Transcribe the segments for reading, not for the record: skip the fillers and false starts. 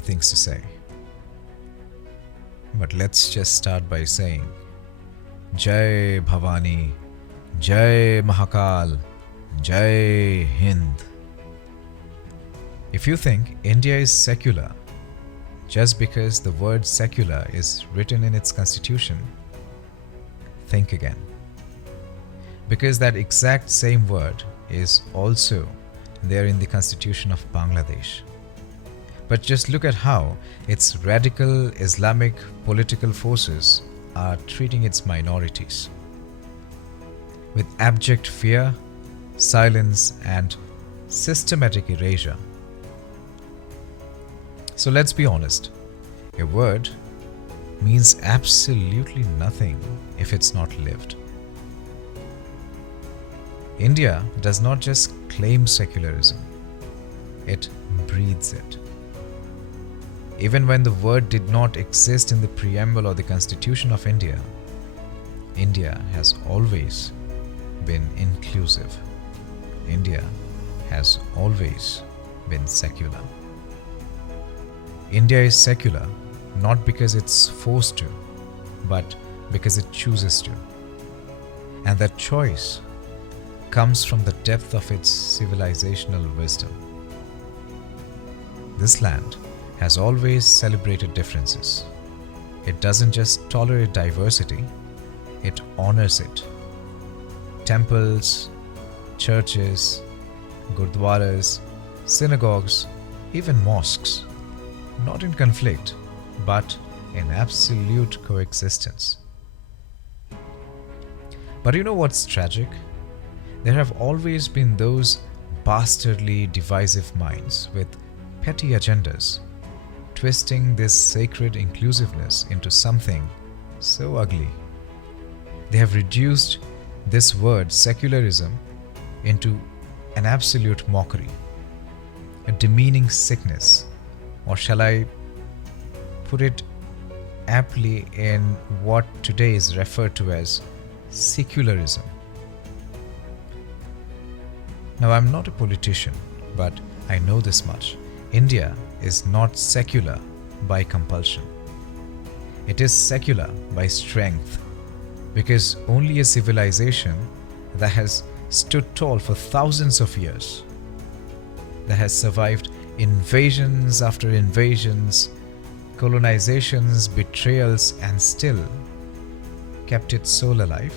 many things to say. But let's just start by saying Jai Bhavani, Jai Mahakal, Jai Hind. If you think India is secular just because the word secular is written in its constitution, think again. Because that exact same word is also there in the constitution of Bangladesh. But just look at how its radical Islamic political forces are treating its minorities. With abject fear, silence, and systematic erasure. So let's be honest, a word means absolutely nothing if it's not lived. India does not just claim secularism, it breathes it. Even when the word did not exist in the preamble or the Constitution of India, India has always been inclusive. India has always been secular. India is secular not because it's forced to, but because it chooses to. And that choice comes from the depth of its civilizational wisdom. This land has always celebrated differences. It doesn't just tolerate diversity, it honors it. Temples, churches, gurdwaras, synagogues, even mosques, not in conflict, but in absolute coexistence. But you know what's tragic? There have always been those bastardly divisive minds with petty agendas, twisting this sacred inclusiveness into something so ugly. They have reduced this word secularism into an absolute mockery, a demeaning sickness, or shall I put it aptly in what today is referred to as secularism. Now, I'm not a politician, but I know this much. India is not secular by compulsion. It is secular by strength, because only a civilization that has stood tall for thousands of years, that has survived invasions after invasions, colonizations, betrayals, and still kept its soul alive,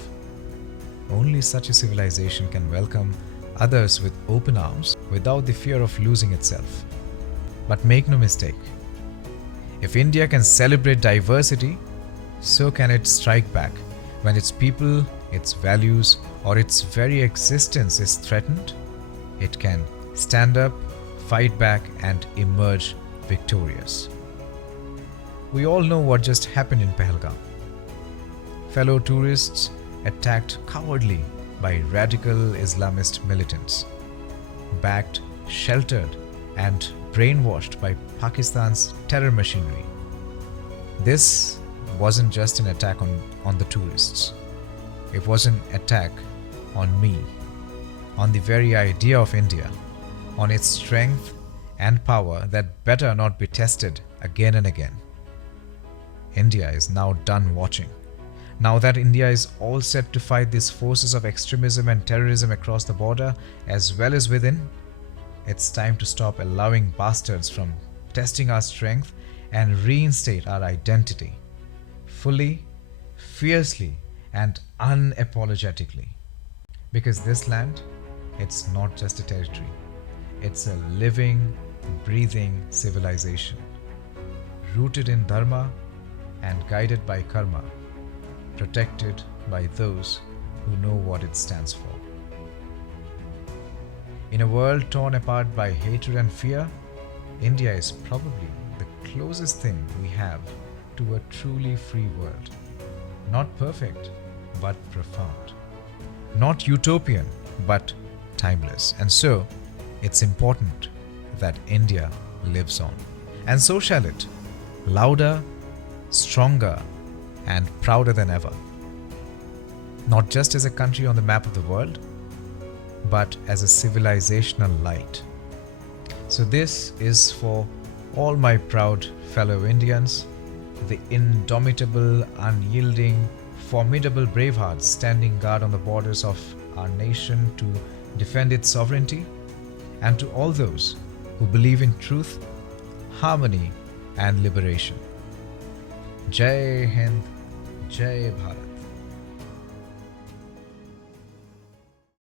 only such a civilization can welcome others with open arms without the fear of losing itself. But make no mistake, if India can celebrate diversity, so can it strike back when its people, its values, or its very existence is threatened. It can stand up, fight back, and emerge victorious. We all know what just happened in Pahalgam. Fellow tourists attacked cowardly by radical Islamist militants, backed, sheltered, and brainwashed by Pakistan's terror machinery. This wasn't just an attack on the tourists. It was an attack on me, on the very idea of India, on its strength and power that better not be tested again and again. India is now done watching. Now that India is all set to fight these forces of extremism and terrorism across the border as well as within, it's time to stop allowing bastards from testing our strength and reinstate our identity fully, fiercely, and unapologetically. Because this land, it's not just a territory. It's a living, breathing civilization, rooted in dharma and guided by karma, protected by those who know what it stands for. In a world torn apart by hatred and fear, India is probably the closest thing we have to a truly free world. Not perfect, but profound. Not utopian, but timeless. And so, it's important that India lives on. And so shall it, louder, stronger, and prouder than ever. Not just as a country on the map of the world, but as a civilizational light. So this is for all my proud fellow Indians, the indomitable, unyielding, formidable bravehearts standing guard on the borders of our nation to defend its sovereignty, and to all those who believe in truth, harmony, and liberation. Jai Hind, Jai Bharat.